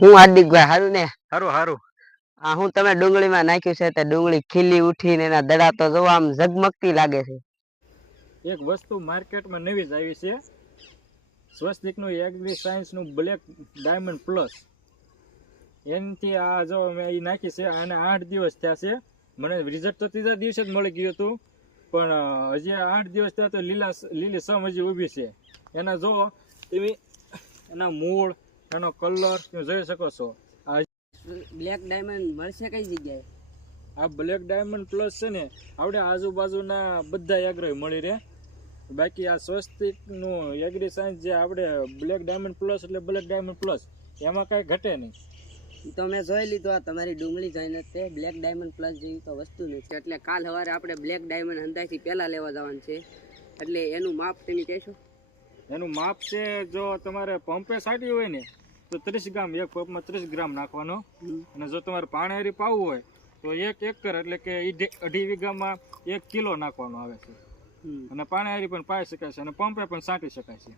હું હાર્દિકભાઈ હારું ને? સારું સારું આ હું તમે ડુંગળીમાં નાખ્યું છે તે ડુંગળી ખીલી ઉઠીને એના દડા તો જોવા આમ ઝગમગતી લાગે છે. એક વસ્તુ માર્કેટમાં નવી જ આવી છે. સ્વસ્તિકનું એગ્રી સાયન્સનું બ્લેક ડાયમંડ પ્લસ. એનથી આ જો મેં એ નાખી છે આને આઠ દિવસ થયા છે. મને રિઝલ્ટ તો ત્રીજા દિવસે જ મળી ગયું હતું. પણ હજી આઠ દિવસ થયા તો લીલા લીલી સમ હજી ઊભી છે. એના જો તમે એના મૂળ એનો કલર તમે જોઈ શકો છો. આ બ્લેક ડાયમંડ મળશે કઈ જગ્યાએ? આ બ્લેક ડાયમંડ પ્લસ છે ને આપણે આજુબાજુના બધા એગ્રો મળી રહે. બાકી આ સ્વસ્તિકનું એગ્રી સાયન્સ જે આપણે બ્લેક ડાયમંડ પ્લસ એટલે બ્લેક ડાયમંડ પ્લસ એમાં કાંઈ ઘટે નહીં. તો મેં જોઈ લીધું આ તમારી ડુંગળી જોઈને તે બ્લેક ડાયમંડ પ્લસ જેવી તો વસ્તુ નથી. એટલે કાલ સવારે આપણે બ્લેક ડાયમંડ હંધાઈથી પહેલાં લેવા જવાનું છે. એટલે એનું માપ તમે કહેશો? એનું માપ છે જો તમારે પંપે સાટી હોય ને તો ત્રીસ ગ્રામ એક પંપમાં ત્રીસ ગ્રામ નાખવાનો. અને જો તમારે પાણી પાવું હોય તો એક એકર એટલે કે અઢી વીઘામાં એક કિલો નાખવાનો આવે છે. અને પાણી પણ પાઈ શકાય છે અને પંપે પણ સાટી શકાય છે.